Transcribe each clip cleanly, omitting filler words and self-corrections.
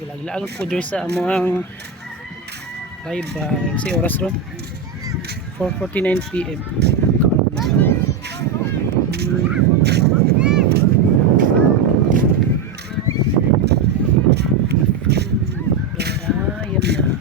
Ilag-laag po dyan sa among bye-bye. Si oras ron 4:49 PM. Ayan na.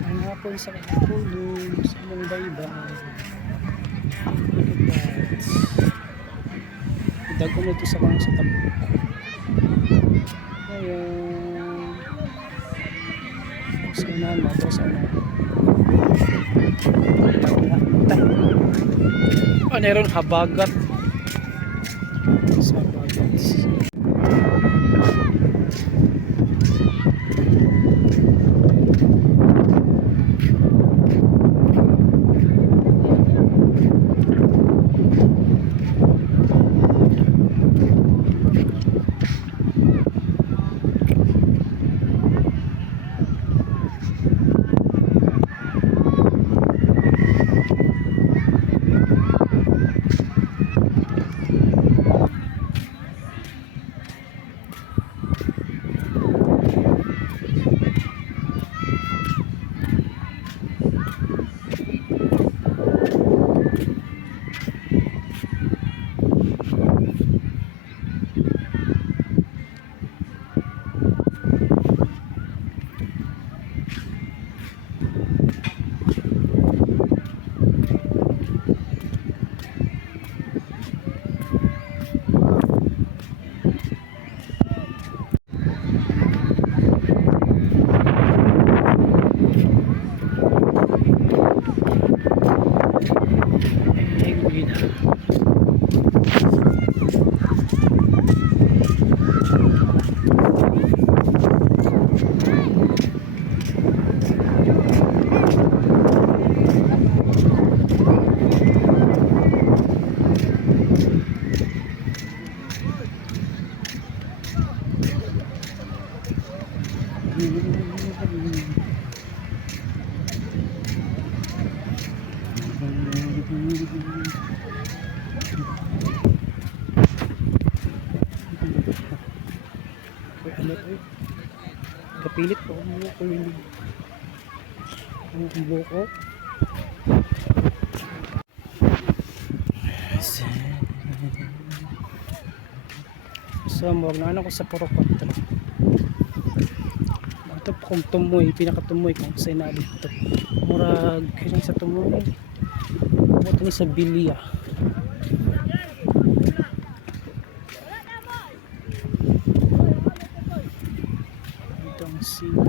Ang hapon sa katulog sa among bye-bye. Dago na ito sa mga sa tabo. Ayun. Sa unahan mo. Sa unahan. Ano yun? Habagat. Sa habagat. Kapilit po ako ang buko. So huwag na ano ko sa puro kontra. Ito po kung tumoy, pinakatumoy kung sa'yo na dito. Murag kaya sa tumoy. Ito ni sa bilya. Ito ang sino.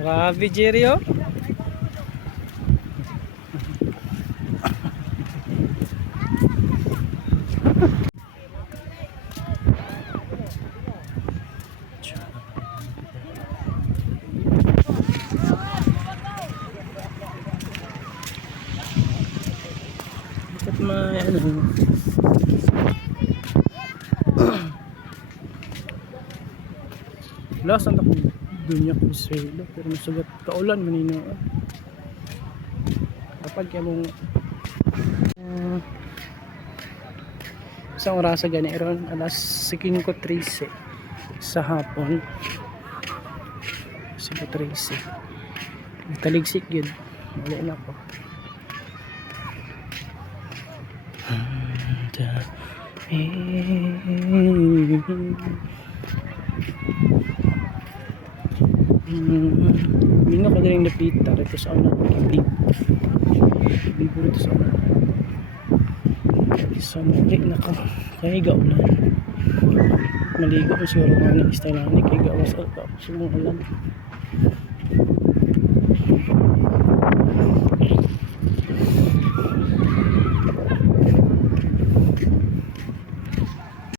Grabe, Jerry, oh. ano. Lasan ako dunya ko Israel pero masugat kaulan manino. Kapag kaya mong isang oras gani ron alas 5:13 sa hapon. 5:13. Taligsik yun. Wala na ako. Mingo ka din napita dito sa una bibo dito sa una sa muli naka kahiga ulan maligo mo siguro nga ni istay na ni kahiga was ka sumulan